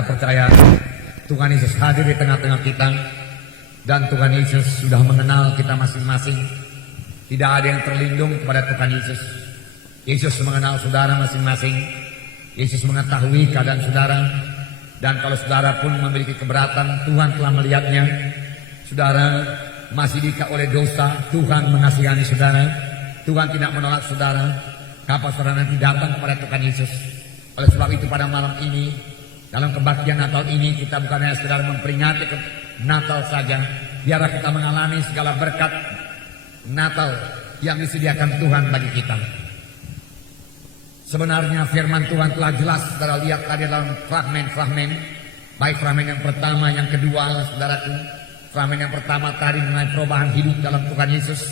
Saya percaya Tuhan Yesus hadir di tengah-tengah kita, dan Tuhan Yesus sudah mengenal kita masing-masing. Tidak ada yang terlindung kepada Tuhan Yesus. Yesus mengenal saudara masing-masing. Yesus mengetahui keadaan saudara, dan kalau saudara pun memiliki keberatan, Tuhan telah melihatnya. Saudara masih diikat oleh dosa, Tuhan mengasihani saudara. Tuhan tidak menolak saudara. Kapan saudara nanti datang kepada Tuhan Yesus? Oleh sebab itu pada malam ini, dalam kebaktian Natal ini, kita bukan hanya sekedar memperingati Natal saja. Biarlah kita mengalami segala berkat Natal yang disediakan Tuhan bagi kita. Sebenarnya firman Tuhan telah jelas saudara lihat tadi dalam fragmen-fragmen. Baik fragmen yang pertama, yang kedua, saudaraku. Fragmen yang pertama tadi mengenai perubahan hidup dalam Tuhan Yesus.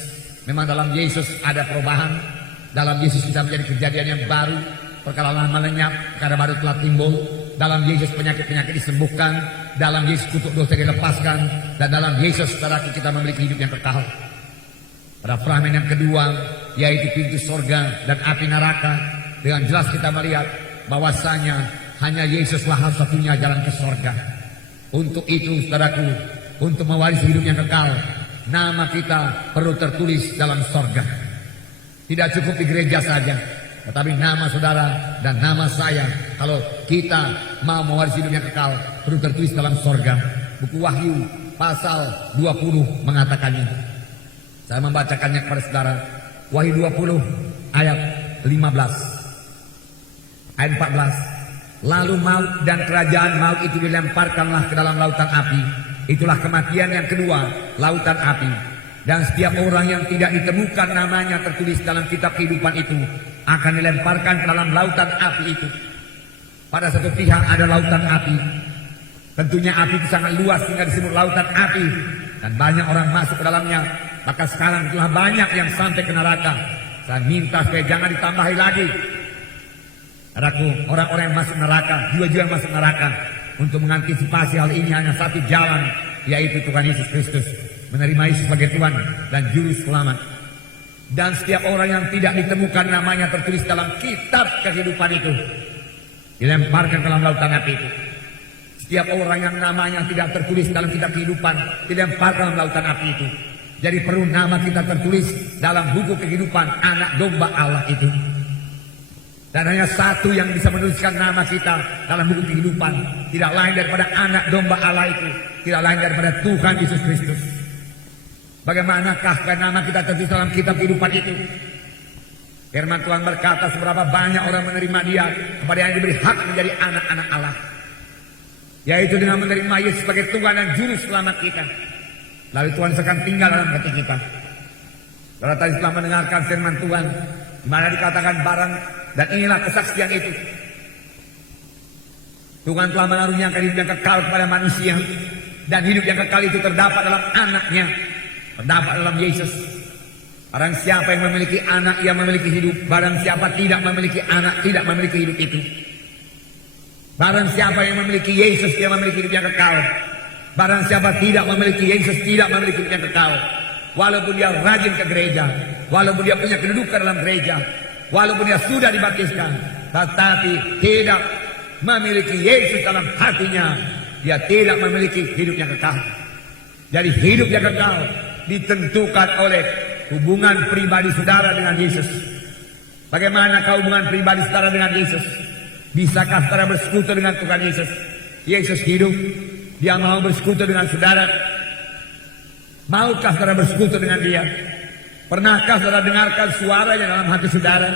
Memang dalam Yesus ada perubahan. Dalam Yesus kita menjadi kejadian yang baru. Perkara lama lenyap, perkara baru telah timbul. Dalam Yesus penyakit-penyakit disembuhkan. Dalam Yesus kutuk dosa dilepaskan. Dan dalam Yesus saudaraku kita memiliki hidup yang kekal. Pada fragmen yang kedua, yaitu pintu sorga dan api neraka, dengan jelas kita melihat bahwasanya hanya Yesuslah satu-satunya jalan ke sorga. Untuk itu saudaraku, untuk mewarisi hidup yang kekal, nama kita perlu tertulis dalam sorga. Tidak cukup di gereja saja, tetapi nama saudara dan nama saya, kalau kita mau mewarisi hidup yang kekal, perlu tertulis dalam sorga. Buku Wahyu pasal 20 mengatakannya. Saya membacakannya kepada saudara. Wahyu 20 ayat 15. Ayat 14. Lalu maut dan kerajaan maut itu dilemparkanlah ke dalam lautan api. Itulah kematian yang kedua, lautan api. Dan setiap orang yang tidak ditemukan namanya tertulis dalam kitab kehidupan itu akan dilemparkan ke dalam lautan api itu. Pada satu pihak ada lautan api. Tentunya api itu sangat luas sehingga disebut lautan api. Dan banyak orang masuk ke dalamnya. Maka sekarang telah banyak yang sampai ke neraka. Saya minta supaya jangan ditambahi lagi. Saudaraku, orang-orang yang masuk neraka, jiwa-jiwa yang masuk neraka, untuk mengantisipasi hal ini hanya satu jalan, yaitu Tuhan Yesus Kristus. Menerima Yesus sebagai Tuhan dan Juru Selamat. Dan setiap orang yang tidak ditemukan namanya tertulis dalam kitab kehidupan itu, dilemparkan ke dalam lautan api itu. Setiap orang yang namanya tidak tertulis dalam kitab kehidupan, dilemparkan ke dalam lautan api itu. Jadi perlu nama kita tertulis dalam buku kehidupan anak domba Allah itu. Dan hanya satu yang bisa menuliskan nama kita dalam buku kehidupan, tidak lain daripada anak domba Allah itu, tidak lain daripada Tuhan Yesus Kristus. Bagaimanakah nama kita tertulis dalam kitab kehidupan itu? Firman Tuhan berkata seberapa banyak orang menerima Dia, kepada yang diberi hak menjadi anak-anak Allah, yaitu dengan menerima Yesus sebagai Tuhan dan Juru Selamat kita. Lalu Tuhan akan tinggal dalam hati kita. Saudara tadi setelah mendengarkan firman Tuhan, di mana dikatakan barang, dan inilah kesaksian itu. Tuhan telah mengaruniakan hidup yang kekal kepada manusia, dan hidup yang kekal itu terdapat dalam anaknya, terdapat dalam Yesus. Barang siapa yang memiliki anak, ia memiliki hidup. Barang siapa tidak memiliki anak, tidak memiliki hidup itu. Barang siapa yang memiliki Yesus, dia memiliki hidup yang kekal. Barang siapa tidak memiliki Yesus, tidak memiliki hidup yang kekal. Walaupun dia rajin ke gereja, walaupun dia punya kedudukan dalam gereja, walaupun dia sudah dibaptiskan, tetapi tidak memiliki Yesus dalam hatinya, dia tidak memiliki hidup yang kekal. Jadi hidup yang kekal ditentukan oleh hubungan pribadi saudara dengan Yesus. Bagaimana hubungan pribadi saudara dengan Yesus? Bisakah saudara bersekutu dengan Tuhan Yesus? Yesus hidup, Dia mau bersekutu dengan saudara. Maukah saudara bersekutu dengan Dia? Pernahkah saudara dengarkan suaranya dalam hati saudara?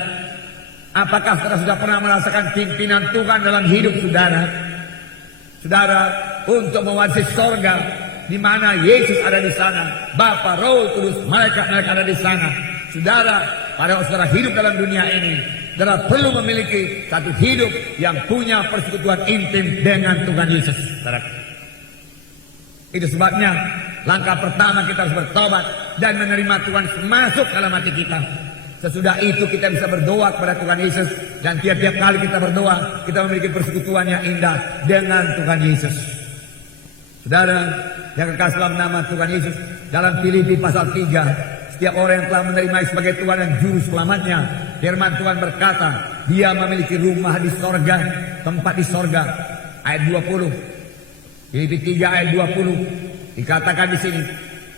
Apakah saudara sudah pernah merasakan pimpinan Tuhan dalam hidup saudara? Saudara, untuk mewarisi sorga, di mana Yesus ada di sana, Bapa, Roh Kudus, malaikat-malaikat ada di sana. Saudara, pada saudara hidup dalam dunia ini, saudara perlu memiliki satu hidup yang punya persekutuan intim dengan Tuhan Yesus. Saudara, itu sebabnya langkah pertama kita harus bertobat dan menerima Tuhan masuk dalam hati kita. Sesudah itu kita bisa berdoa kepada Tuhan Yesus, dan tiap-tiap kali kita berdoa, kita memiliki persekutuan yang indah dengan Tuhan Yesus. Saudara, yang kekal dalam nama Tuhan Yesus, dalam Filipi pasal 3, setiap orang yang telah menerima sebagai Tuhan dan Juru Selamatnya, firman Tuhan berkata, dia memiliki rumah di sorga, tempat di sorga. ayat 20. Filipi 3 ayat 20 dikatakan di sini,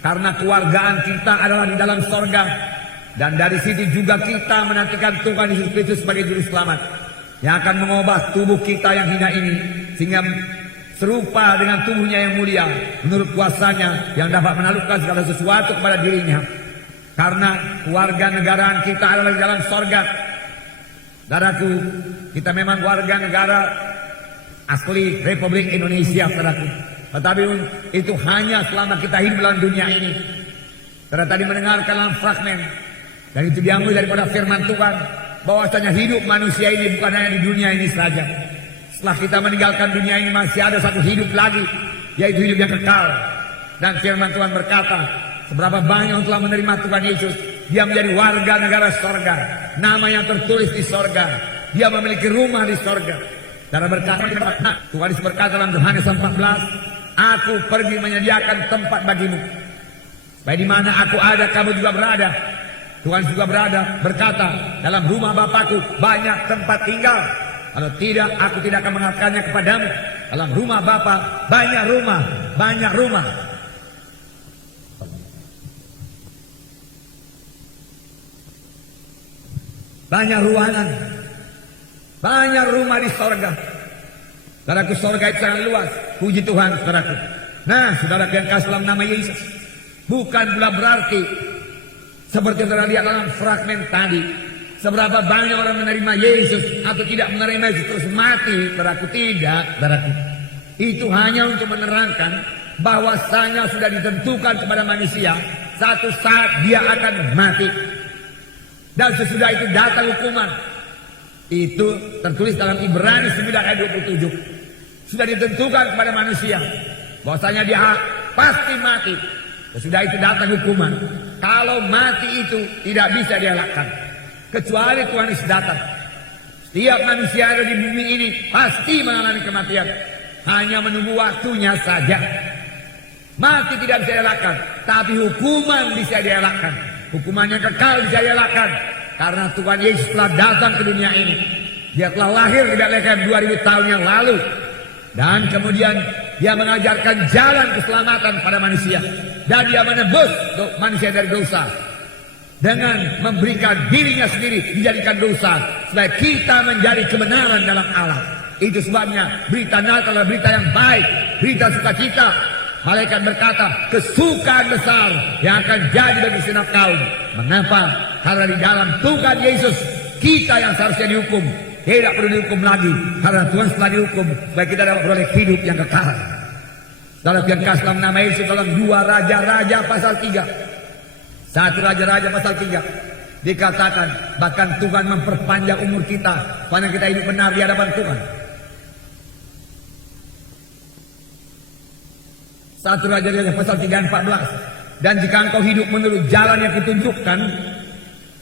karena keluargaan kita adalah di dalam sorga, dan dari situ juga kita menantikan Tuhan Yesus Kristus sebagai juru selamat yang akan mengubah tubuh kita yang hina ini sehingga serupa dengan tubuhnya yang mulia menurut kuasanya yang dapat menaklukkan segala sesuatu kepada dirinya. Karena keluarga negaraan kita adalah di dalam sorga. Saudaraku, kita memang warga negara asli Republik Indonesia, saudaraku. Tetapi itu hanya selama kita hidup dalam dunia ini. Saudara tadi mendengarkan dalam fragmen, dan itu diambil daripada firman Tuhan, bahwasanya hidup manusia ini bukan hanya di dunia ini saja. Setelah kita meninggalkan dunia ini masih ada satu hidup lagi, yaitu hidup yang kekal. Dan firman Tuhan berkata, seberapa banyak yang telah menerima Tuhan Yesus, dia menjadi warga negara sorga, nama yang tertulis di sorga, dia memiliki rumah di sorga. Cara berkata, Tuhan Yesus berkata dalam Yohanes 14, aku pergi menyediakan tempat bagimu, supaya di mana aku ada, kamu juga berada. Tuhan juga berada, berkata, dalam rumah Bapakku banyak tempat tinggal. Kalau tidak, aku tidak akan mengatakannya kepadamu. Dalam rumah Bapa banyak rumah, banyak rumah. Banyak ruangan, banyak rumah di sorga. Saudaraku, sorga itu sangat luas. Puji Tuhan, saudaraku. Nah, saudara yang kasih dalam nama Yesus, bukan pula berarti seperti saudara lihat dalam fragmen tadi, seberapa banyak orang menerima Yesus atau tidak menerima Yesus terus mati. Saudaraku, tidak, saudaraku. Itu hanya untuk menerangkan bahwasanya sudah ditentukan kepada manusia satu saat dia akan mati. Dan sesudah itu datang hukuman. Itu tertulis dalam Ibrani 9 ayat 27. Sudah ditentukan kepada manusia bahwasanya dia pasti mati. Sesudah itu datang hukuman. Kalau mati itu tidak bisa dielakkan, kecuali Tuhan Yesus datang. Setiap manusia ada di bumi ini pasti mengalami kematian, hanya menunggu waktunya saja. Mati tidak bisa dielakkan, tapi hukuman bisa dielakkan. Hukuman yang kekal bisa dielakkan, karena Tuhan Yesus telah datang ke dunia ini. Dia telah lahir di Bethlehem 2000 tahun yang lalu, dan kemudian dia mengajarkan jalan keselamatan pada manusia, dan dia menebus manusia dari dosa dengan memberikan dirinya sendiri dijadikan dosa supaya kita menjadi kebenaran dalam Allah. Itu sebabnya berita Natal adalah berita yang baik, berita sukacita. Malaikat berkata, kesukaan besar yang akan jadi bagi segenap kaum. Mengapa? Karena di dalam Tuhan Yesus kita yang seharusnya dihukum tidak perlu dihukum lagi, karena Tuhan setelah dihukum supaya kita dapat beroleh hidup yang kekal. Dalam yang kasih dalam nama Yesus, dalam 2 Raja-Raja pasal 3, 1 Raja-Raja pasal 3 dikatakan bahkan Tuhan memperpanjang umur kita karena kita hidup benar di hadapan Tuhan. 1 Raja-Raja pasal 3 ayat 14. Dan jika engkau hidup menurut jalan yang kutunjukkan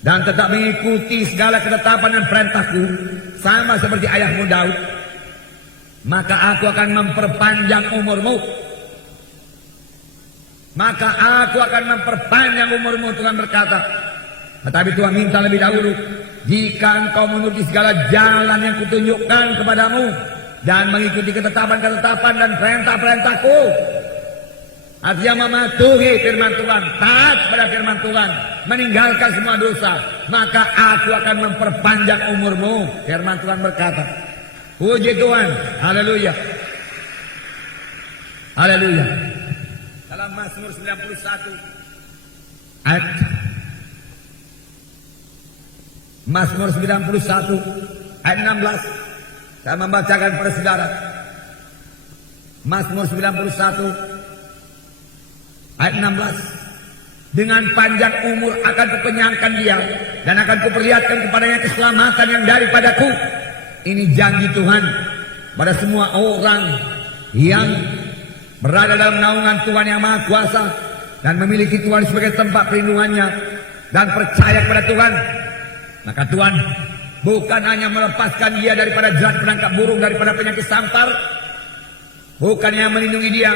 dan tetap mengikuti segala ketetapan dan perintahku sama seperti ayahmu Daud, maka aku akan memperpanjang umurmu. Maka aku akan memperpanjang umurmu, Tuhan berkata. Tetapi Tuhan minta lebih dahulu, jika engkau menuruti segala jalan yang kutunjukkan kepadamu dan mengikuti ketetapan-ketetapan dan perintah-perintahku, artinya mematuhi firman Tuhan, taat pada firman Tuhan, meninggalkan semua dosa, maka aku akan memperpanjang umurmu. Firman Tuhan berkata. Puji Tuhan, haleluya, haleluya. Dalam Mazmur 91 ayat Mazmur 91 ayat 16, saya membacakan kepada saudara. Mazmur 91 ayat 16. Dengan panjang umur akan kukenyangkan dia, dan akan kuperlihatkan kepadanya keselamatan yang daripadaku. Ini janji Tuhan pada semua orang yang berada dalam naungan Tuhan yang Maha Kuasa dan memiliki Tuhan sebagai tempat perlindungannya dan percaya kepada Tuhan. Maka Tuhan bukan hanya melepaskan dia daripada jerat penangkap burung, daripada penyakit sampar, bukan yang melindungi dia,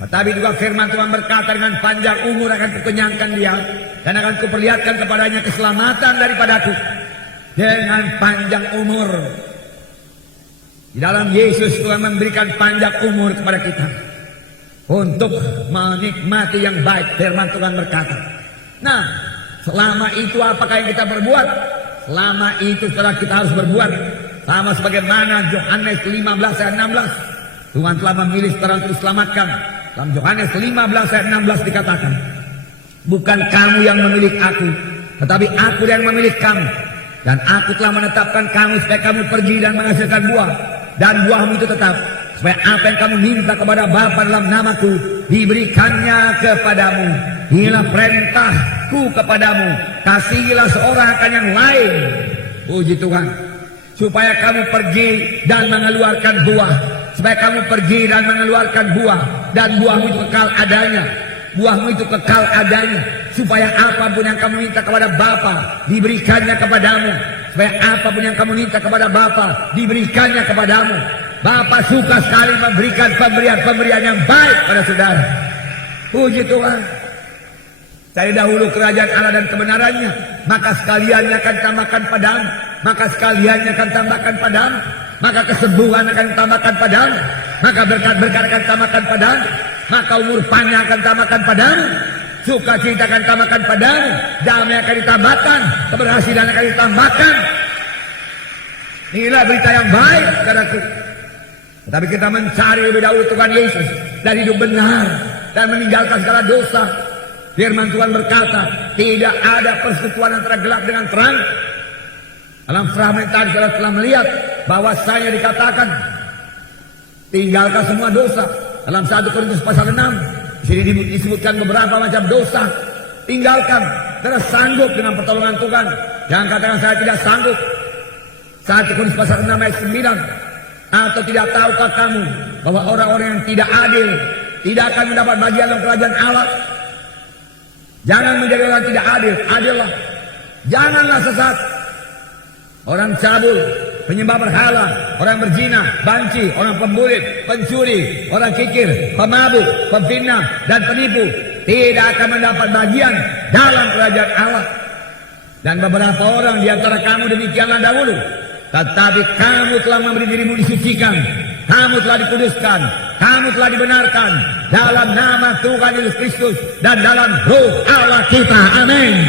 tetapi juga firman Tuhan berkata, dengan panjang umur akan kukenyangkan dia, dan akan kuperlihatkan kepadanya keselamatan daripadaku. Dengan panjang umur. Di dalam Yesus Tuhan memberikan panjang umur kepada kita untuk menikmati yang baik. Firman Tuhan berkata, nah, selama itu apakah yang kita berbuat? Selama itu setelah kita harus berbuat sama sebagaimana Yohanes 15 ayat 16. Tuhan telah memilih sekarang untuk diselamatkan. Dalam Yohanes 15 ayat 16 dikatakan, bukan kamu yang memilih aku, tetapi aku yang memilih kamu. Dan aku telah menetapkan kamu supaya kamu pergi dan menghasilkan buah, dan buahmu itu tetap, supaya apa yang kamu minta kepada Bapa dalam namaku diberikannya kepadamu. Inilah perintahku kepadamu, kasihilah seorang akan yang lain. Puji Tuhan, supaya kamu pergi dan mengeluarkan buah, supaya kamu pergi dan mengeluarkan buah, dan buahmu itu kekal adanya. Buahmu itu kekal adanya, supaya apapun yang kamu minta kepada Bapa diberikannya kepadamu. Supaya apapun yang kamu minta kepada Bapa diberikannya kepadamu. Bapa suka sekali memberikan pemberian-pemberian yang baik pada saudara. Puji Tuhan. Cari dahulu kerajaan Allah dan kebenarannya, maka sekaliannya akan tambahkan padamu. Maka sekaliannya akan tambahkan padamu. Maka kesembuhan akan tambahkan padamu. Maka berkat-berkat akan tambahkan padamu. Maka umur panjang akan tambahkan padamu. Sukacita akan tambahkan padamu. Damai akan ditambahkan. Keberhasilan akan ditambahkan. Inilah berita yang baik, saudaraku. Tetapi kita mencari lebih dahulu Tuhan Yesus dan hidup benar dan meninggalkan segala dosa. Firman Tuhan berkata, tidak ada persekutuan antara gelap dengan terang. Dalam fragmen tadi saudara telah melihat bahwasanya dikatakan tinggalkan semua dosa. Dalam 1 Korintus pasal 6 di sini disebutkan beberapa macam dosa. Tinggalkan. Saudara sanggup dengan pertolongan Tuhan. Jangan katakan saya tidak sanggup. 1 Korintus pasal 6 ayat 9. Atau tidak tahukah kamu bahwa orang-orang yang tidak adil tidak akan mendapat bagian dalam kerajaan Allah? Jangan menjadi orang tidak adil. Adillah. Janganlah sesat. Orang cabul, penyembah berhala, orang berzina, banci, orang pembulit, pencuri, orang kikir, pemabuk, pemfitnah, dan penipu tidak akan mendapat bagian dalam kerajaan Allah. Dan beberapa orang di antara kamu demikianlah dahulu. Tetapi kamu telah memberi dirimu disucikan, kamu telah dikuduskan, kamu telah dibenarkan dalam nama Tuhan Yesus Kristus dan dalam Roh Allah kita. Amin.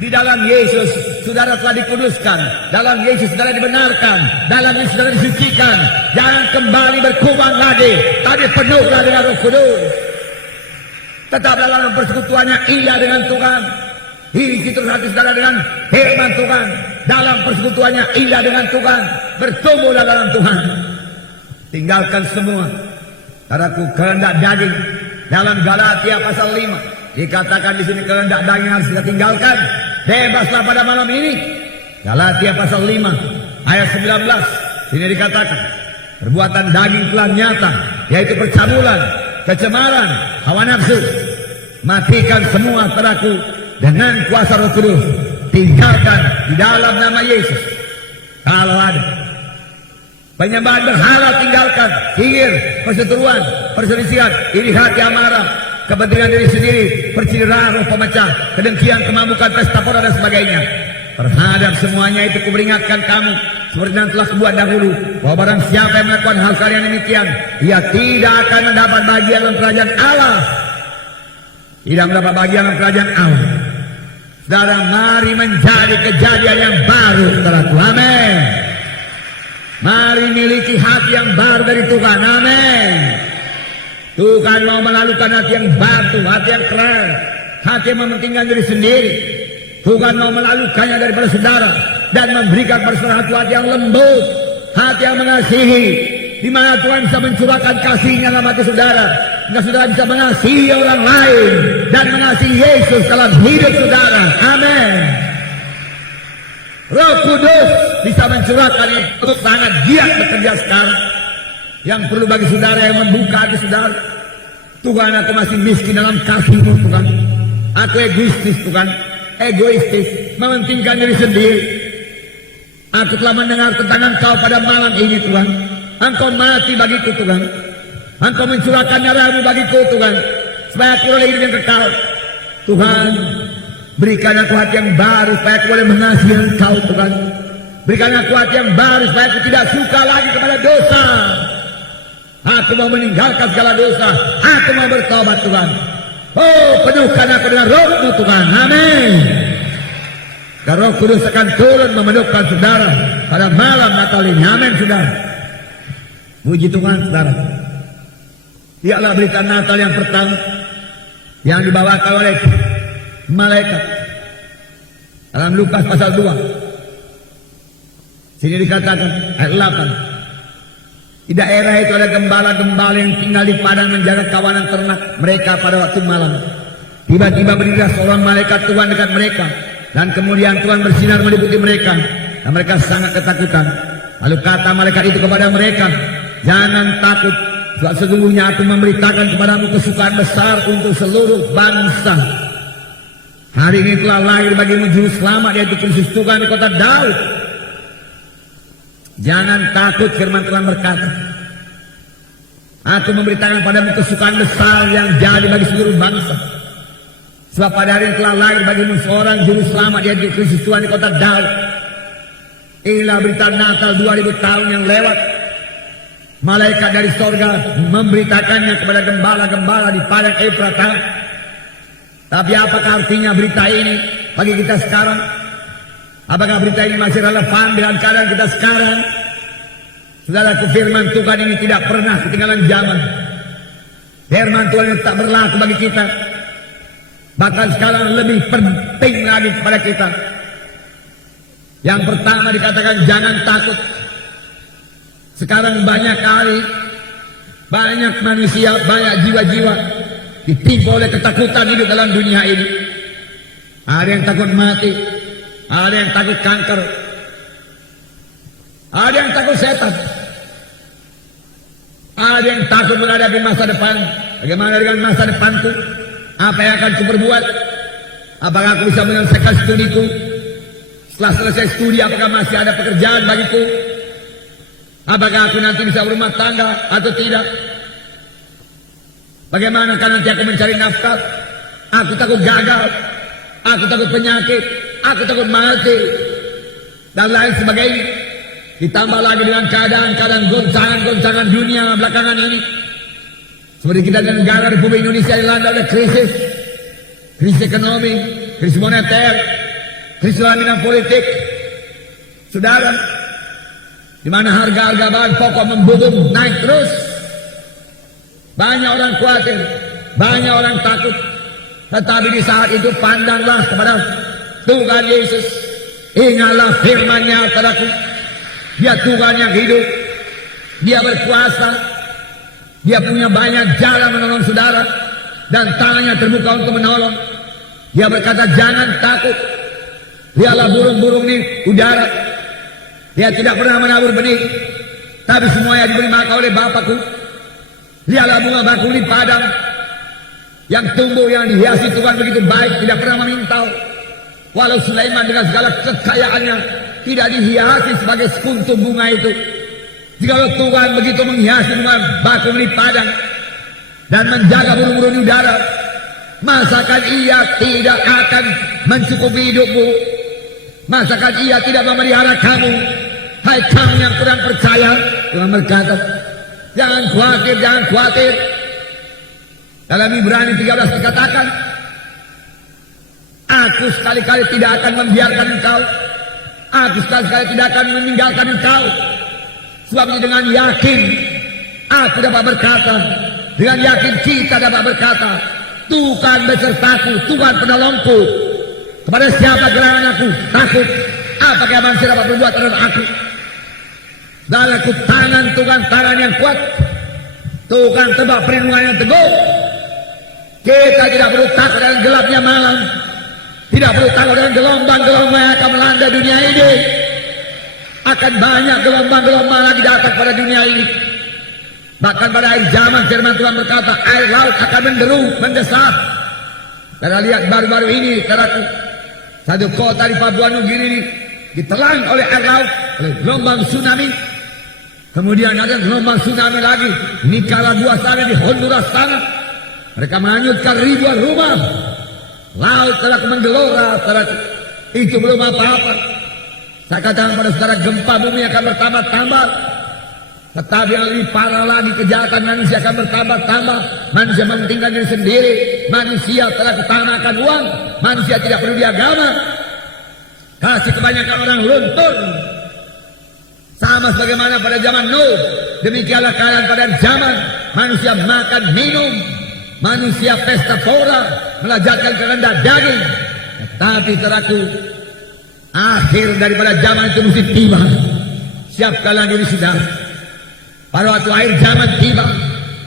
Di dalam Yesus saudara telah dikuduskan, dalam Yesus saudara dibenarkan, dalam Yesus saudara disucikan. Jangan kembali berkurang lagi, tapi penuhlah dengan Roh Kudus. Tetap dalam persekutuannya ia dengan Tuhan. Isi terus hati saudara dengan firman Tuhan. Dalam persekutuannya ia dengan Tuhan. Bertumbuhlah dalam Tuhan. Tinggalkan semua, saudaraku, kehendak daging. Dalam Galatia pasal 5 dikatakan di sini kehendak daging harus kita tinggalkan. Bebaslah pada malam ini. Galatia pasal 5 ayat 19. Sini dikatakan perbuatan daging telah nyata, yaitu percabulan, kecemaran, hawa nafsu. Matikan semua saudaraku dengan kuasa Roh Kudus. Tinggalkan di dalam nama Yesus. Kalau ada penyembahan berhala, tinggalkan. Sihir, perseteruan, perselisihan, iri hati, amarah, kepentingan diri sendiri, percideraan, roh pemecah, kedengkian, kemabukan, pesta pora dan sebagainya. Terhadap semuanya itu kuperingatkan kamu, seperti yang telah kubuat dahulu, bahwa barang siapa yang melakukan hal kalian demikian, ia tidak akan mendapat bagian dalam kerajaan Allah. Tidak mendapat bagian dalam kerajaan Allah. Saudara, mari menjadi kejadian yang baru, saudaraku. Amin. Mari miliki hati yang baru dari Tuhan. Amin. Tuhan mau melalukan hati yang batu, hati yang keras, hati yang mementingkan diri sendiri. Tuhan mau melalukannya daripada saudara dan memberikan pada saudara hati yang lembut, hati yang mengasihi, di mana Tuhan bisa mencurahkan kasihnya dalam hati saudara. Sehingga saudara bisa mengasihi orang lain dan mengasihi Yesus dalam hidup saudara. Amin. Roh Kudus bisa mencurahkan itu sangat giat bekerja sekarang. Yang perlu bagi saudara yang membuka hati saudara. Tuhan, aku masih miskin dalam kasih-Mu, Tuhan. Aku egoistis, Tuhan. Egoistis, mementingkan diri sendiri. Aku telah mendengar tentang Engkau pada malam ini, Tuhan. Engkau mati bagiku, Tuhan. Engkau mencurahkan darah-Mu bagiku, Tuhan. Supaya aku boleh hidup yang kekal. Tuhan, berikan aku hati yang baru supaya aku boleh mengasihi Engkau, Tuhan. Berikan aku hati yang baru supaya aku tidak suka lagi kepada dosa. Aku mau meninggalkan segala dosa. Aku mau bertobat Tuhan. Oh, penuhkan aku dengan roh-Mu Tuhan. Amin. Dan Roh Kudus akan turun memenuhkan saudara pada malam Natal ini. Amin saudara. Puji Tuhan saudara. Ialah berita Natal yang pertama yang dibawakan oleh malaikat dalam Lukas pasal 2. Sini dikatakan ayat 8. Di daerah itu ada gembala-gembala yang tinggal di padang menjaga kawanan ternak mereka pada waktu malam. Tiba-tiba berdirilah seorang malaikat Tuhan dekat mereka, dan kemudian Tuhan bersinar meliputi mereka, dan mereka sangat ketakutan. Lalu kata malaikat itu kepada mereka, jangan takut, sebab sesungguhnya aku memberitakan kepadamu kesukaan besar untuk seluruh bangsa. Hari ini telah lahir bagimu juru selamat, yaitu Kristus Tuhan di kota Daud. Jangan takut, firman Tuhan berkata, aku memberitakan padamu kesukaan besar yang jadi bagi seluruh bangsa. Sebab pada hari ini telah lahir bagimu seorang juru selamat, yaitu Kristus Tuhan di kota Daud. Inilah berita Natal 2000 tahun yang lewat. Malaikat dari sorga memberitakannya kepada gembala-gembala di padang Efrata. Tapi apakah artinya berita ini bagi kita sekarang? Apakah berita ini masih relevan dengan keadaan kita sekarang? Saudaraku, firman Tuhan ini tidak pernah ketinggalan zaman. Firman Tuhan ini tak berlaku bagi kita. Bahkan sekarang lebih penting lagi kepada kita. Yang pertama dikatakan jangan takut. Sekarang banyak kali, banyak manusia, banyak jiwa-jiwa ditimpa oleh ketakutan hidup dalam dunia ini. Ada yang takut mati, ada yang takut kanker, ada yang takut setan, ada yang takut menghadapi masa depan. Bagaimana dengan masa depanku? Apa yang akan kuperbuat? Apakah aku bisa menyelesaikan studiku? Setelah selesai studi, apakah masih ada pekerjaan bagiku? Apakah aku nanti bisa berumah tangga atau tidak? Bagaimana kalau nanti aku mencari nafkah? Aku takut gagal, aku takut penyakit, aku takut mati, dan lain sebagainya. Ditambah lagi dengan keadaan-keadaan goncangan-goncangan dunia belakangan ini. Seperti kita dan negara Republik Indonesia dilanda oleh krisis ekonomi, krisis moneter, krisis dalam bidang politik. Saudara, di mana harga-harga bahan pokok membubung naik terus. Banyak orang khawatir, banyak orang takut. Tetapi di saat itu pandanglah kepada Tuhan Yesus. Ingatlah firman-Nya padaku. Dia Tuhan yang hidup. Dia berkuasa. Dia punya banyak jalan menolong saudara, dan tangannya terbuka untuk menolong. Dia berkata jangan takut. Lihatlah burung-burung di udara. Dia tidak pernah menabur benih, tapi semuanya diberi makan oleh Bapakku. Lihatlah bunga bakul di padang, yang tumbuh, yang dihiasi Tuhan begitu baik, tidak pernah memintau. Walau Sulaiman dengan segala kekayaannya tidak dihiasi sebagai sekuntum bunga itu. Jikalau Tuhan begitu menghiasi bunga bakul di padang dan menjaga burung-burung di udara, masakan Ia tidak akan mencukupi hidupmu? Masakan Ia tidak memelihara kamu? Hai kamu yang kurang percaya, Tuhan berkata, jangan khawatir, jangan khawatir. Dalam Ibrani 13 dikatakan, aku sekali-kali tidak akan membiarkan engkau, aku sekali-kali tidak akan meninggalkan engkau. Sebab itu dengan yakin aku dapat berkata, dengan yakin kita dapat berkata, Tuhan besertaku, Tuhan penolongku. Kepada siapa gerangan aku takut? Apakah manusia dapat berbuat terhadap aku? Dan aku tangan Tuhan, tangan yang kuat, Tuhan tebak perlindungan yang teguh. Kita tidak perlu takut dengan gelapnya malam, tidak perlu takut dengan gelombang-gelombang yang akan melanda dunia ini. Akan banyak gelombang-gelombang lagi datang pada dunia ini. Bahkan pada akhir zaman firman Tuhan berkata, air laut akan menderu, mendesak. Kita lihat baru-baru ini, saudaraku, satu kota di Papua Nugini ditelan oleh air laut, oleh gelombang tsunami. Kemudian ada gelombang tsunami lagi Nicaragua sana, di Honduras sana. Mereka menghanyutkan ribuan rumah. Laut telah menggelora, saudaraku. Itu belum apa-apa. Saya katakan pada saudara, gempa bumi akan bertambah-tambah. Tetapi yang lebih parah lagi, kejahatan manusia akan bertambah-tambah. Manusia mementingkan diri sendiri. Manusia telah utamakan uang. Manusia tidak peduli agama. Kasih kebanyakan orang luntur. Sama sebagaimana pada zaman Nuh. Demikianlah kalian pada zaman manusia makan minum. Manusia pesta pora. Melajatkan kerendah daging. Tetapi saudaraku, akhir daripada zaman itu mesti tiba. Siapkanlah diri saudara. Pada waktu akhir zaman tiba,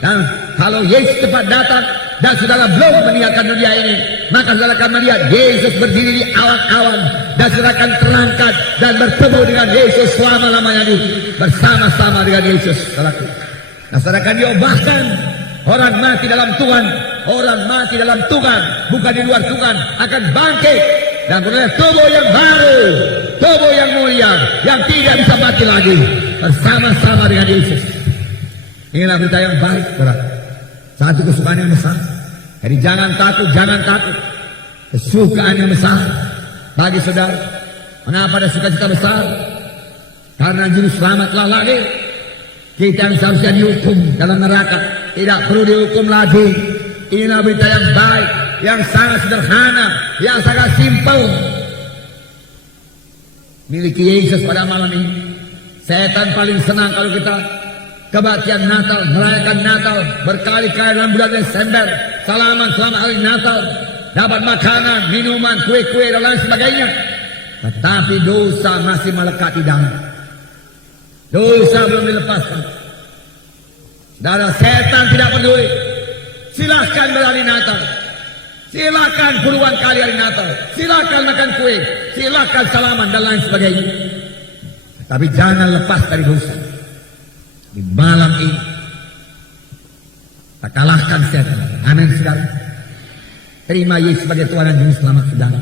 dan kalau Yesus cepat datang dan saudara belum meninggalkan dunia ini, maka saudara akan melihat Yesus berdiri di awan-awan dan saudara akan terangkat dan bertemu dengan Yesus selama-lamanya bersama-sama dengan Yesus. Nah, saudara akan diubahkan. Orang mati dalam Tuhan, orang mati dalam Tuhan, bukan di luar Tuhan, akan bangkit dan beroleh tubuh yang baru, tubuh yang mulia, yang tidak bisa mati lagi, bersama-sama dengan Yesus. Inilah berita yang baik, saudara. Satu kesukaan yang besar. Jadi jangan takut, jangan takut. Kesukaan yang besar bagi saudara. Kenapa ada sukacita besar? Karena juru selamat telah lahir. Kita yang seharusnya dihukum dalam neraka tidak perlu dihukum lagi. Inilah berita yang baik, yang sangat sederhana, yang sangat simpel. Miliki Yesus pada malam ini. Setan paling senang kalau kita kebaktian Natal, merayakan Natal berkali-kali dalam bulan Desember, selamat hari Natal, dapat makanan, minuman, kue-kue dan lain sebagainya. Tetapi dosa masih melekat di dalam. Dosa belum dilepaskan. Darah setan tidak peduli. Silakan berhari Natal, silakan puluhan kali hari Natal, silakan makan kue, silakan salaman dan lain sebagainya. Tapi jangan lepas dari dosa. Di malam ini kita kalahkan setan. Amin, saudara. Terima Yesus sebagai Tuhan dan Juru Selamat saudara.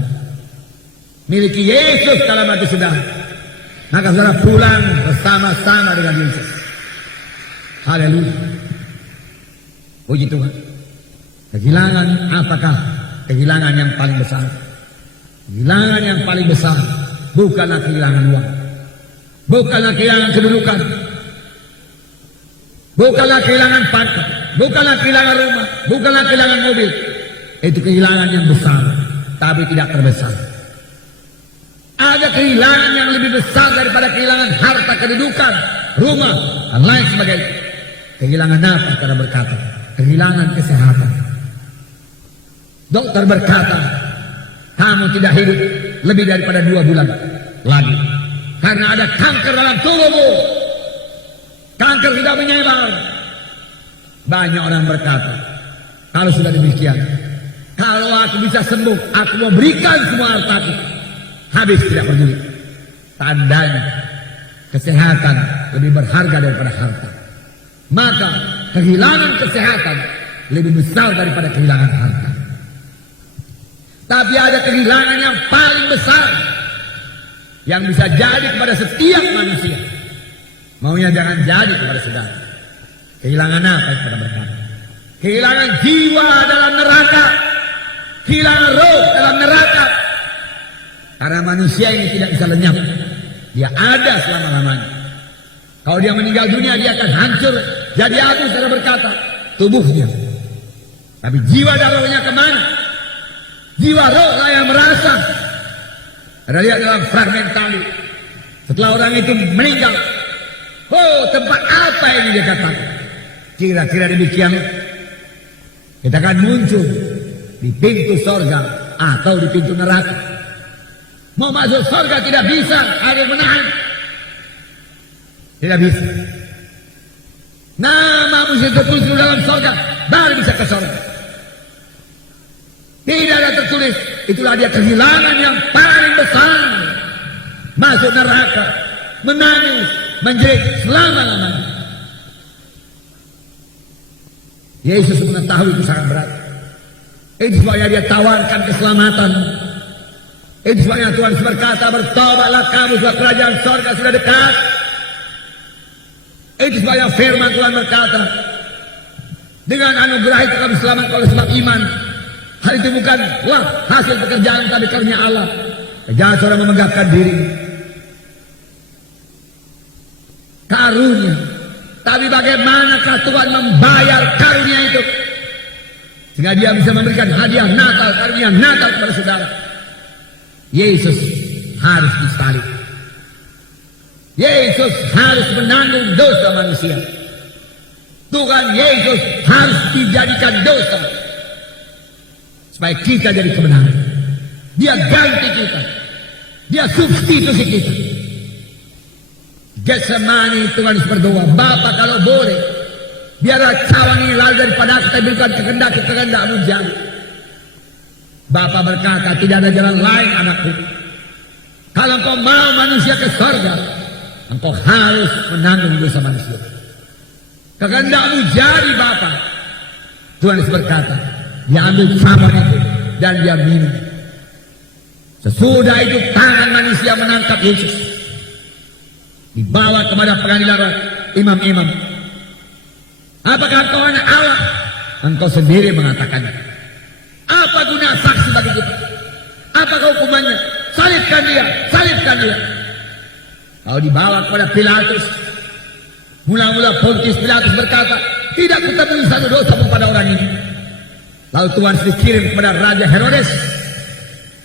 Miliki Yesus dalam hati saudara. Maka saudara pulang bersama-sama dengan Yesus. Haleluya. Puji Tuhan. Kehilangan apakah? Kehilangan yang paling besar. Kehilangan yang paling besar bukanlah kehilangan uang, bukanlah kehilangan kedudukan, bukanlah kehilangan pangkat, bukanlah kehilangan rumah, bukanlah kehilangan mobil. Itu kehilangan yang besar, tapi tidak terbesar. Ada kehilangan yang lebih besar daripada kehilangan harta, kedudukan, rumah, dan lain sebagainya. Kehilangan apa? Karena berkata, kehilangan kesehatan. Dokter berkata, kamu tidak hidup lebih daripada 2 bulan lagi. Karena ada kanker dalam tubuhmu. Kanker sudah menyebar. Banyak orang berkata, kalau sudah demikian, kalau aku bisa sembuh, aku mau berikan semua hartaku. Habis tidak peduli. Tandanya kesehatan lebih berharga daripada harta. Maka kehilangan kesehatan lebih besar daripada kehilangan harta. Tapi ada kehilangan yang paling besar yang bisa jadi kepada setiap manusia. Maunya jangan jadi kepada saudara. Kehilangan apa yang pada berkata? Kehilangan jiwa dalam neraka. Kehilangan roh dalam neraka. Karena manusia ini tidak bisa lenyap. Dia ada selama-lamanya. Kalau dia meninggal dunia, dia akan hancur. Jadi abu, saudara berkata, tubuhnya. Tapi jiwa dan rohnya kemana? Jiwa roh yang merasa. Ada lihat dalam fragmen tadi. Setelah orang itu meninggal. Oh, tempat apa ini dia katakan? Kira-kira demikian. Kita akan muncul di pintu sorga atau di pintu neraka. Mau masuk surga tidak bisa, ada yang menahan. Tidak bisa. Namamu tertulis dalam surga, baru bisa ke surga. Tidak ada tertulis, itulah dia kehilangan yang paling besar. Masuk neraka, menangis, menjerit selama-lamanya. Yesus mengetahui itu sangat berat. Itu sebabnya dia tawarkan keselamatan. Itu sebabnya Tuhan berkata, bertobatlah kamu sebab kerajaan surga sudah dekat. Itu sebabnya firman Tuhan berkata, dengan anugerah itu kami selamat oleh sebab iman. Hal itu bukanlah hasil pekerjaan tapi karunia Allah. Jangan saudara memegahkan diri. karunia. Tapi bagaimanakah Tuhan membayar karunia itu? Sehingga dia bisa memberikan hadiah Natal, karunia Natal kepada saudara. Yesus harus disalib. Yesus harus menanggung dosa manusia. Tuhan Yesus harus dijadikan dosa supaya kita jadi kebenaran. Dia ganti kita. Dia substitusi kita. Getsemani Tuhan berdoa, Bapa kalau boleh, biarlah cawan ini lalu daripada aku, tapi bukan kehendak-kehendakmu jadi. Bapa berkata, tidak ada jalan lain anakku. Kalau engkau mau manusia ke surga, engkau harus menanggung dosa manusia. Kehendakmu jadi Bapa. Tuhan Yesus berkata, dia ambil cawan itu dan dia minum. Sesudah itu tangan manusia menangkap Yesus, dibawa kepada pengadilan imam-imam. Apakah engkau anak Allah? Engkau sendiri mengatakannya. Apa guna saksi bagi kita? Apakah hukumannya? Salibkan dia, salibkan dia. Kalau dibawa kepada Pilatus, mula-mula Pontius Pilatus berkata, tidak kutemui satu dosa pun pada orang ini. Lalu Tuhan dikirim kepada Raja Herodes.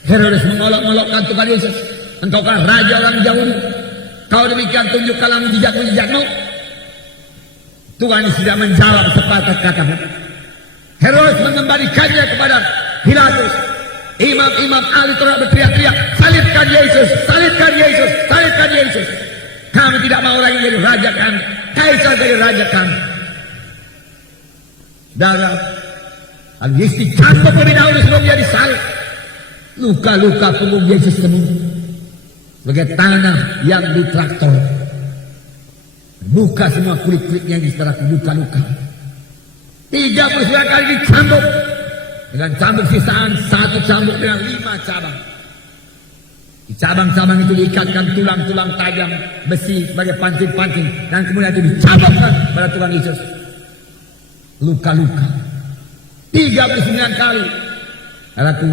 Herodes mengolok-olokkan Tuhan Yesus. Engkau kan raja orang Yahudi. Kau demikian tunjukkanlah jejak-jejakmu. Tuhan tidak menjawab sepatah kata. Herodes mengembalikannya kepada Pilatus. Imam-imam ahli Taurat berteriak-teriak, salibkan Yesus, salibkan Yesus, salibkan Yesus. Kami tidak mau lagi jadi raja kami. Kaisar jadi raja kami. Darah Yesus dicambuk lebih dahulu sebelum dia disalib. Luka-luka punggung Yesus semua sebagai tanah yang ditraktor. Buka semua kulit-kulitnya di setelah luka-luka. 39 kali dicambuk dengan cambuk sisaan, satu cambuk dengan 5 cabang. Di cabang-cabang itu diikatkan tulang-tulang tajam besi sebagai pancing-pancing, dan kemudian itu dicambukkan pada Tuhan Yesus. Luka-luka 39 kali. Kataku,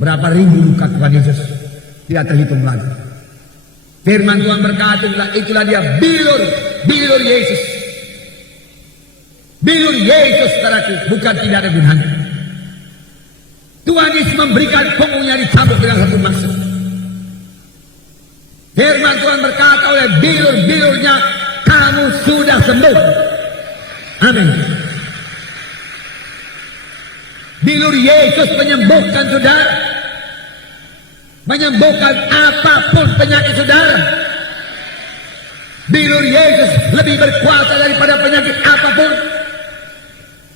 berapa ribu luka Tuhan Yesus tidak terhitung lagi. Firman Tuhan berkata, itulah dia bilur Yesus. Bilur Yesus, saudaraku, bukan tidak ada gunanya. Tuhan Yesus memberikan punggungnya dicambuk dengan satu maksud. Firman Tuhan berkata, oleh bilur-bilurnya kamu sudah sembuh. Amin. Bilur Yesus menyembuhkan saudara, menyembuhkan apapun penyakit saudara. Bilur Yesus lebih berkuasa daripada penyakit apapun.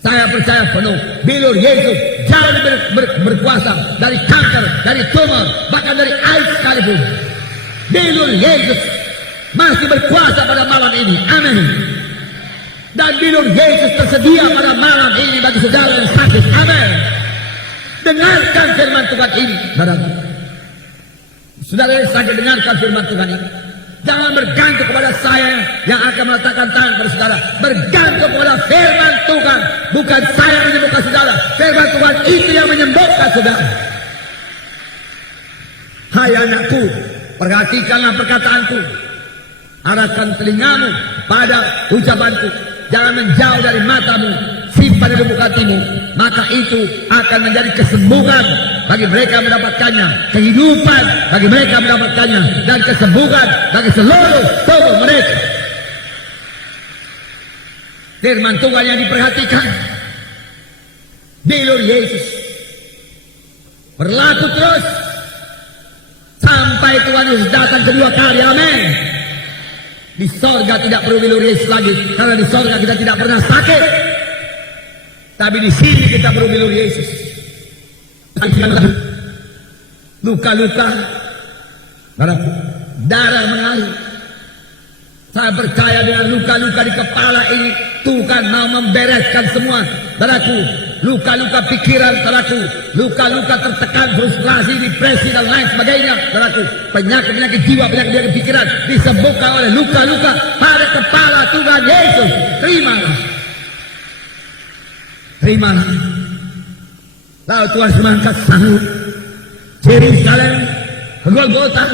Saya percaya penuh, bilur Yesus jauh lebih berkuasa dari kanker, dari tumor, bahkan dari AIDS sekalipun. Bilur Yesus masih berkuasa pada malam ini. Amin. Dan bilur Yesus tersedia pada malam ini bagi saudara yang sakit. Amin. Dengarkan firman Tuhan ini. Saudara yang sakit, dengarkan firman Tuhan ini. Jangan bergantung kepada saya yang akan meletakkan tangan pada saudara. Bergantung kepada firman Tuhan. Bukan saya yang menyembuhkan saudara. Firman Tuhan itu yang menyembuhkan saudara. Hai anakku, perhatikanlah perkataanku. Arahkan telingamu pada ucapanku. Jangan menjauh dari matamu. Simpan di lubuk hatimu. Maka itu akan menjadi kesembuhan bagi mereka yang mendapatkannya, kehidupan bagi mereka yang mendapatkannya, dan kesembuhan bagi seluruh tubuh mereka. Firman Tuhan yang diperhatikan, bilur Yesus berlaku terus sampai Tuhan Yesus datang kedua kali. Amin. Di sorga tidak perlu bilur Yesus lagi, karena di sorga kita tidak pernah sakit. Tapi di sini kita perlu bilur Yesus. Luka-luka, darah mengalir. Saya percaya dengan luka-luka di kepala ini Tuhan mau membereskan semua. Saudaraku, luka-luka pikiran, saudaraku, luka-luka tertekan, frustrasi, depresi dan lain sebagainya, saudaraku, penyakit-penyakit jiwa, penyakit-penyakit pikiran disembuhkan oleh luka-luka pada kepala Tuhan Yesus. Terimalah. Terimalah. Lalu Tuhan mengangkat sanggup Yerusalem, Golgota,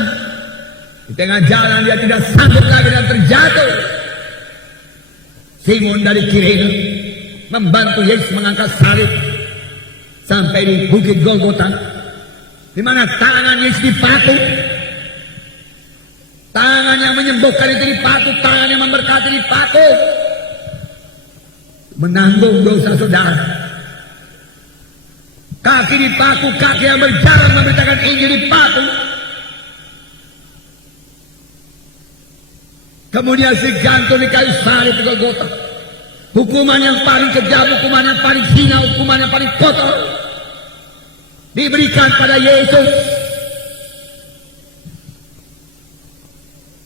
Di tengah jalan dia tidak sanggup lagi dan terjatuh. Simon dari Kirene membantu Yesus mengangkat salib sampai di Bukit Golgota, di mana tangan Yesus dipaku. Tangan yang menyembuhkan itu dipaku, tangan yang memberkati dipaku. Menanggung dosa saudara. Kaki dipaku, kaki yang berjalan memberitakan Injil dipaku. Kemudian digantung di kayu salib di Golgota. Hukuman yang paling kejam, hukuman yang paling hina, hukuman yang paling kotor diberikan pada Yesus.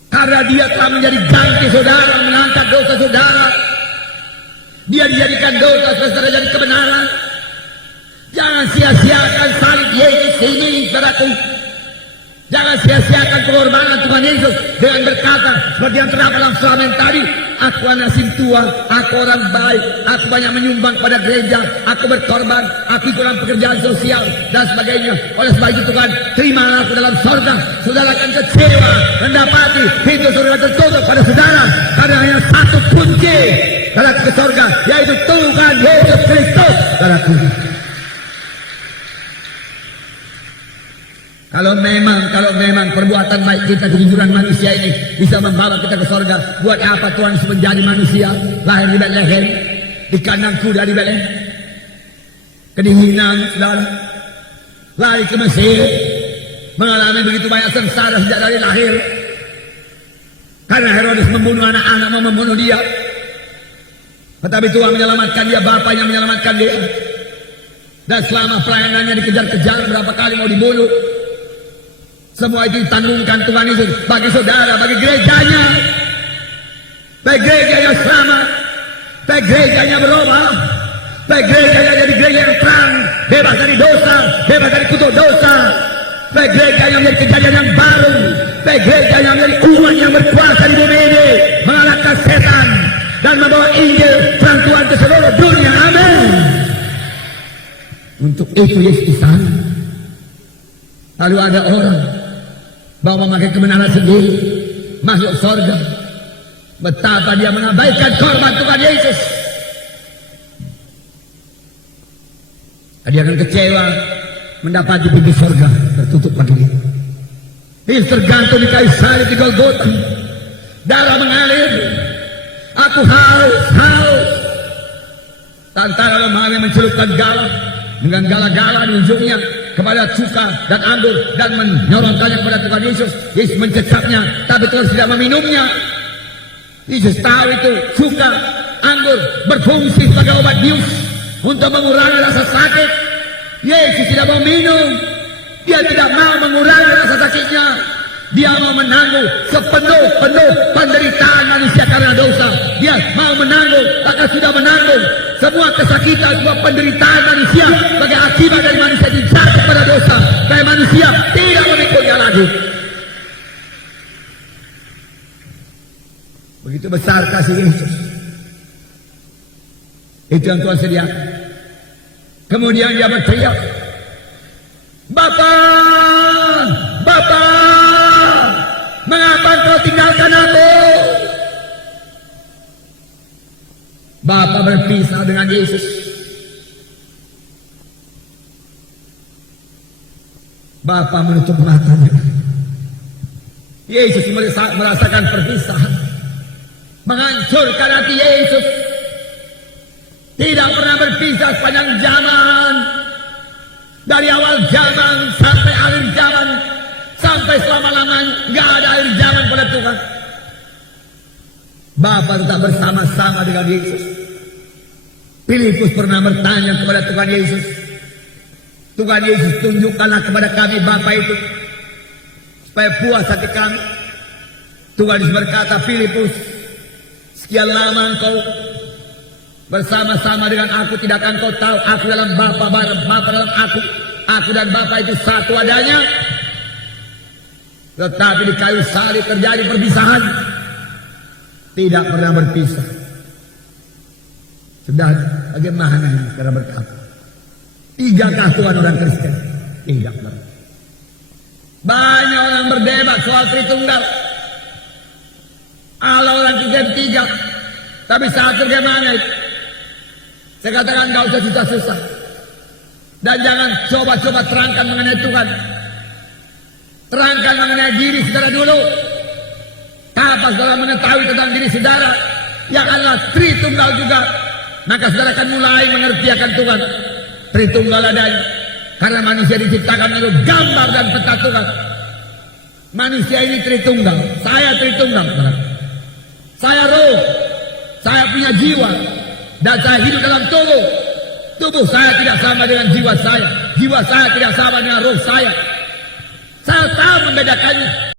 Karena dia telah menjadi ganti saudara, mengangkat dosa saudara. Dia dijadikan dosa saudara jadi kebenaran. Jangan sia-siakan salib Yesus ini, saudaraku. Jangan sia-siakan pengorbanan Tuhan Yesus dengan berkata seperti yang terdapat dalam salamen tadi, aku anak tua, aku orang baik, aku banyak menyumbang pada gereja, aku berkorban, aku ikut dalam pekerjaan sosial dan sebagainya. Oleh sebab itu Tuhan, terimalah aku dalam sorga. Saudara akan kecewa mendapati pintu surga tertutup pada saudara karena hanya satu kunci dalam ke sorga, yaitu Tuhan Yesus Kristus. Saudaraku, Kalau memang perbuatan baik kita, kejujuran manusia ini bisa membawa kita ke sorga, buat apa Tuhan Yesus menjadi manusia, lahir di Bethlehem, di kandang kuda di Bethlehem, kedinginan, saudara, lari ke Mesir, mengalami begitu banyak sengsara sejak dari lahir, karena Herodes membunuh anak-anak, mau membunuh dia. Tetapi Tuhan menyelamatkan dia, bapaknya menyelamatkan dia, dan selama pelayanannya dikejar-kejar berapa kali mau dibunuh. Semua itu ditanggungan Tuhan Yesus bagi saudara, bagi gerejanya, bagi gereja yang selamat, bagi gerejanya berubah, bagi gerejanya jadi gereja yang terang, bebas dari dosa, bebas dari kutuk dosa, bagi gereja yang menjadi kejadian yang baru, bagi gereja yang menjadi umat yang berkuasa di dunia ini, mengalahkan setan dan membawa Injil terang Tuhan ke seluruh dunia. Amin. Untuk itu Yesus di sana. Lalu ada orang bawa memakai kebenaran sendiri masuk surga. Betapa dia mengabaikan korban Tuhan Yesus. Dia akan kecewa mendapati pintu surga tertutup baginya. Dia tergantung di kayu salib di Golgota. Darah mengalir. Aku haus. Tantara lemahnya mencelupkan galah dengan gala-gala di ujungnya kepada cuka dan anggur dan menyorongkannya kepada Tuhan Yesus. Yesus mencecapnya, tapi Tuhan tidak meminumnya. Yesus tahu itu cuka, anggur berfungsi sebagai obat bius untuk mengurangi rasa sakit. Yesus tidak mau minum. Dia tidak mau mengurangi rasa sakitnya. Dia mau menanggung sepenuh-penuh penderitaan manusia karena dosa. Dia mau menanggung, bahkan sudah menanggung semua kesakitan, semua penderitaan manusia sebagai akibat dari manusia yang jatuh pada dosa. Supaya manusia tidak memikulnya lagi. Begitu besar kasih Yesus. Itu yang Tuhan sediakan. Kemudian dia berteriak, Bapa, Bapa, mengapa kau tinggalkan aku? Bapa berpisah dengan Yesus. Bapa menutup matanya. Yesus merasakan perpisahan, menghancurkan hati Yesus. Tidak pernah berpisah sepanjang zaman. Dari awal zaman sampai akhir zaman, sampai selama-lamanya, nggak ada akhir zaman pada Tuhan. Bapa tetap bersama-sama dengan Yesus. Filipus pernah bertanya kepada Tuhan Yesus, Tuhan Yesus, tunjukkanlah kepada kami Bapa itu, supaya puas hati kami. Tuhan Yesus berkata, Filipus, sekian lama engkau bersama-sama dengan aku, tidak akan kau tahu aku dalam Bapa, Bapa dalam aku dan Bapa itu satu adanya. Tetapi di kayu salib terjadi perpisahan. Tidak pernah berpisah. Sudah bagaimana ini sekarang berkata? Tiga Tuhan orang Kristen? Tidak pernah. Banyak orang berdebat soal Tritunggal. Allah orang tiga. Tapi saat bagaimana itu? Saya katakan gak usah susah-susah. Dan jangan coba-coba terangkan mengenai Tuhan. Terangkan mengenai diri saudara dulu. Apa saudara mengetahui tentang diri saudara yang adalah Tritunggal juga, maka saudara akan mulai mengerti akan Tuhan. Tritunggal adanya. Karena manusia diciptakan menurut gambar dan peta Tuhan. Manusia ini Tritunggal. Saya Tritunggal. Saya roh. Saya punya jiwa. Dan saya hidup dalam tubuh. Tubuh saya tidak sama dengan jiwa saya. Jiwa saya tidak sama dengan roh saya. Saya tahu membedakannya.